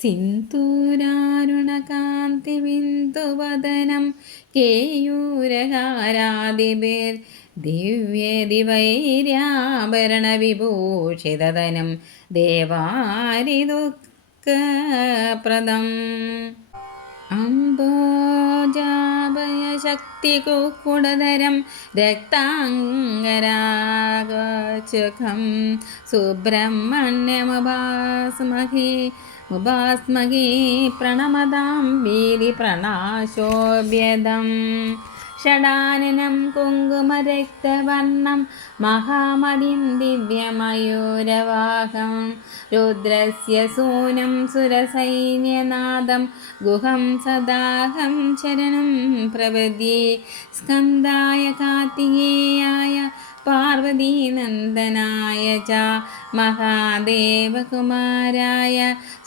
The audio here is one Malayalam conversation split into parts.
സിന്ദൂരാരുണകാന്തിബിന്ദുവദനം കേയൂരഹാരാദിബേർ അംബോജാഭയ ദേവാരിദുഃഖപ്രദം. അംബോജാഭയശക്തികുക്കുടതരം രക്താംഗരാഗസുഖം സുബ്രഹ്മണ്യമുപാസ്മഹേ ഉപാസ്മഹേ പ്രണമതാം വീതി പ്രണാശോഭ്യതം. ഷടാനനം കുങ്കുമരക്തവർണം മഹാമതിം ദിവ്യമയൂരവാഹം. രുദ്രസ്യ സൂനം സുരസൈന്യനാദം ഗുഹം സദാഹം ശരണം പ്രപദ്യേ സ്കന്ധായ കാർത്തികേയായ പാർവതീനന്ദനായ ച മഹാദേവകുമാരായ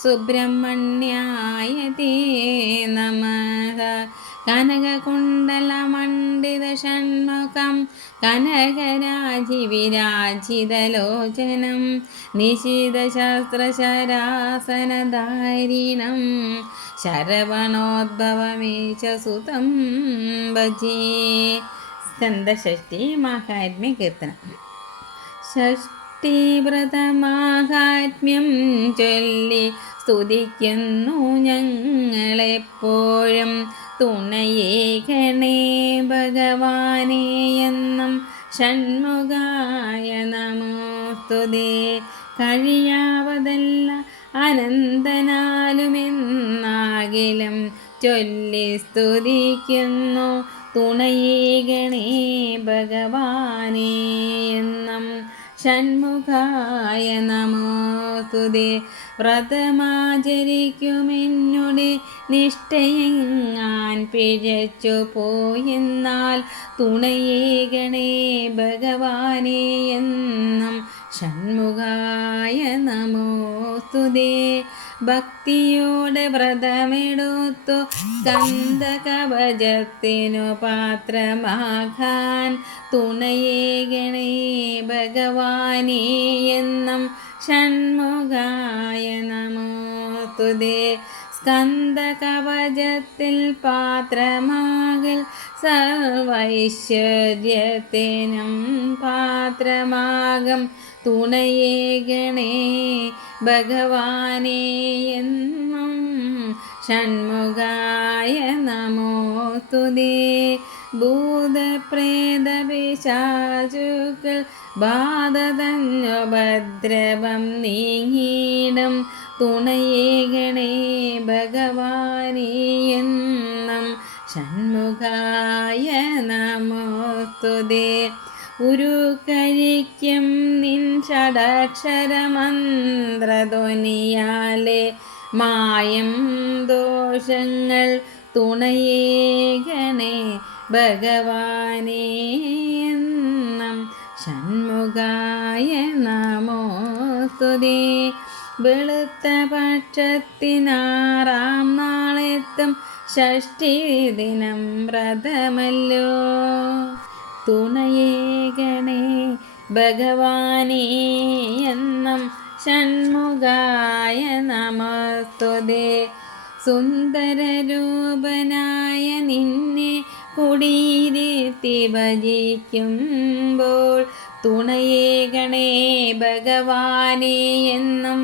സുബ്രഹ്മണ്യായ തേ നമഃ. കനകകുണ്ടലമണ്ഡിതഷൺമുഖം കനകരാജിവിരാജിതലോചനം നിശിതശസ്ത്രശരാസനധാരിണം ശരവണോദ്ഭവമേച്ച സുതം ഭജേ സ്കന്ദഷഷ്ടി മാഹാത്മ്യ കീർത്തനം ഷഷ്ടിവ്രതമാഹാത്മ്യം ചൊല്ലി സ്തുതിക്കുന്നു ഞങ്ങളെപ്പോഴും. തുണയേകണേ ഭഗവാനേ എന്നും ഷൺമുഖായ നമോസ്തുതേ കഴിയാവതല്ല അനന്തനാലുമെന്നാകിലും ചൊല്ലി സ്തുതിക്കുന്നു തുണയേകണേ ഭഗവാനേ എന്നും ഷൺമുഖായ നമോസ്തുതേ വ്രതമാചരിക്കുമെന്നുടെ നിഷ്ഠയെങ്ങാൻ പിഴച്ചു പോയെന്നാൽ തുണയേകണേ ഭഗവാനേ എന്നും ഷൺമുഖായ നമോസ്തുതേ ഭക്തിയോടെ വ്രതമെടുത്തു സ്കന്ദകവചത്തിനു പാത്രമാകാൻ തുണയേകണേ ഭഗവാനേ എന്നും ഷൺമുഖായ നമോസ്തുതേ സ്കന്ധകവചത്തിൽ പാത്രമാകൽ സർവൈശ്വര്യത്തിനും പാത്രമാകം തുണയേകണേ ഭഗവാനേ എന്നും ഷൺമുഖായ നമോസ്തുതേ ഭൂതപ്രേതപിശാചുക്കൾ ബാധതന്നുപദ്രവം നീങ്ങിയിടം. തുണയേകണേ ഭഗവാനേ എന്നും ഷൺമുഖായ നമോസ്തുതേ ഉരുക്കഴിക്കും നിൻ ഷടക്ഷരമന്ത്രധ്വനിയാലെ മായം ദോഷങ്ങൾ തുണയേകണേ ഭഗവാനേ എന്നും ഷൺമുഖായ നമോസ്തുതേ വെളുത്ത പക്ഷത്തിനാറാം നാളെത്തും ഷഷ്ടി ദിനം വ്രതമല്ലോ. തുണയേകണേ ഭഗവാനേ എന്നും ഷൺമുഖായ നമസ്തുതേ. സുന്ദരരൂപനായ നിന്നെ കുടിയിരുത്തി ഭജിക്കുമ്പോൾ തുണയേകണേ ഭഗവാനേ എന്നും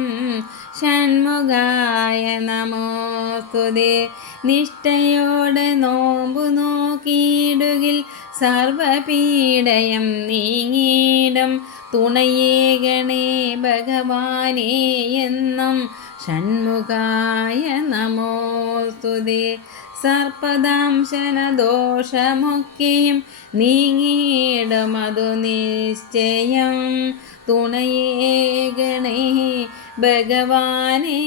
ഷൺമുഖായ നമോസ്തുതേ. നിഷ്ഠയോടെ നോമ്പു നോക്കിയിടുകിൽ സർവപീഡയം നീങ്ങിയിടം തുണയേകണേ ഭഗവാനേ എന്നും. ഷൺമുഖായ നമോസ്തുതേ സർപ്പദാംശനദോഷമൊക്കെയും നീങ്ങിയിടമതു നിശ്ചയം. തുണയേകണേ ഭഗവാനേ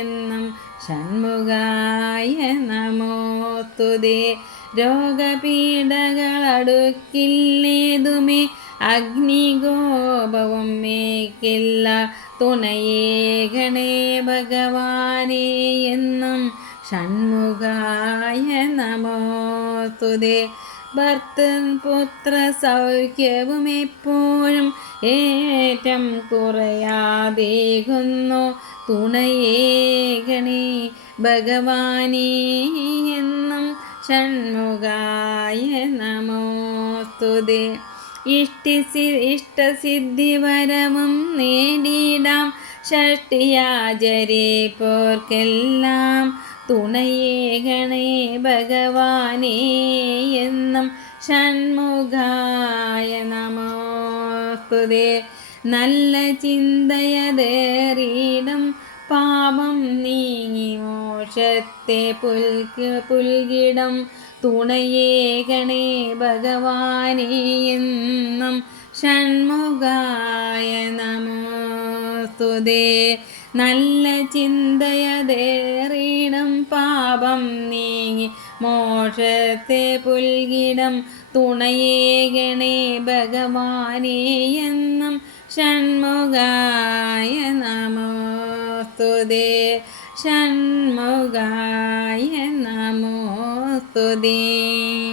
എന്നും. ഷൺമുഖായ നമോസ്തുതേ രോഗപീഠകളടുക്കില്ലേതുമേ? അഗ്നിഗോപവും മേക്കില്ല തുണയേകണേ ഭഗവാനേ എന്നും ഷൺമുഖായ നമോസ്തുതേ. ഭർത്തൻ പുത്ര സൗഖ്യവും എപ്പോഴും ഏറ്റം കുറയാതേകുന്നു. തുണയേകണേ ഭഗവാനേ എന്നും ഷൺമുഖായ നമോസ്തുതേ ഇഷ്ടിസി ഇഷ്ടസിദ്ധിവരവും നേടിയിടാം. ഷഷ്ടിയാചരേ പോർക്കെല്ലാം തുണയേകണേ ഭഗവാനേ എന്നും. ഷൺമുഖായ നമോസ്തുതേ നല്ല ചിന്തയതേറിയിടം. പാപം നീങ്ങി മോക്ഷത്തെ പുൽക്ക് പുൽകിടം തുണയേകണേ ഭഗവാനേ എന്നും ഷൺമുഖായ നമോസ്തുതേ. നല്ല ചിന്തയതേറിയിടം പാപം നീങ്ങി മോക്ഷത്തെ പുൽകിടം തുണയേകണേ ഭഗവാനേ എന്നും ഷൺമുഖായ നമോസ്തുതേ. षण्मुगाय नमोऽस्तु दे।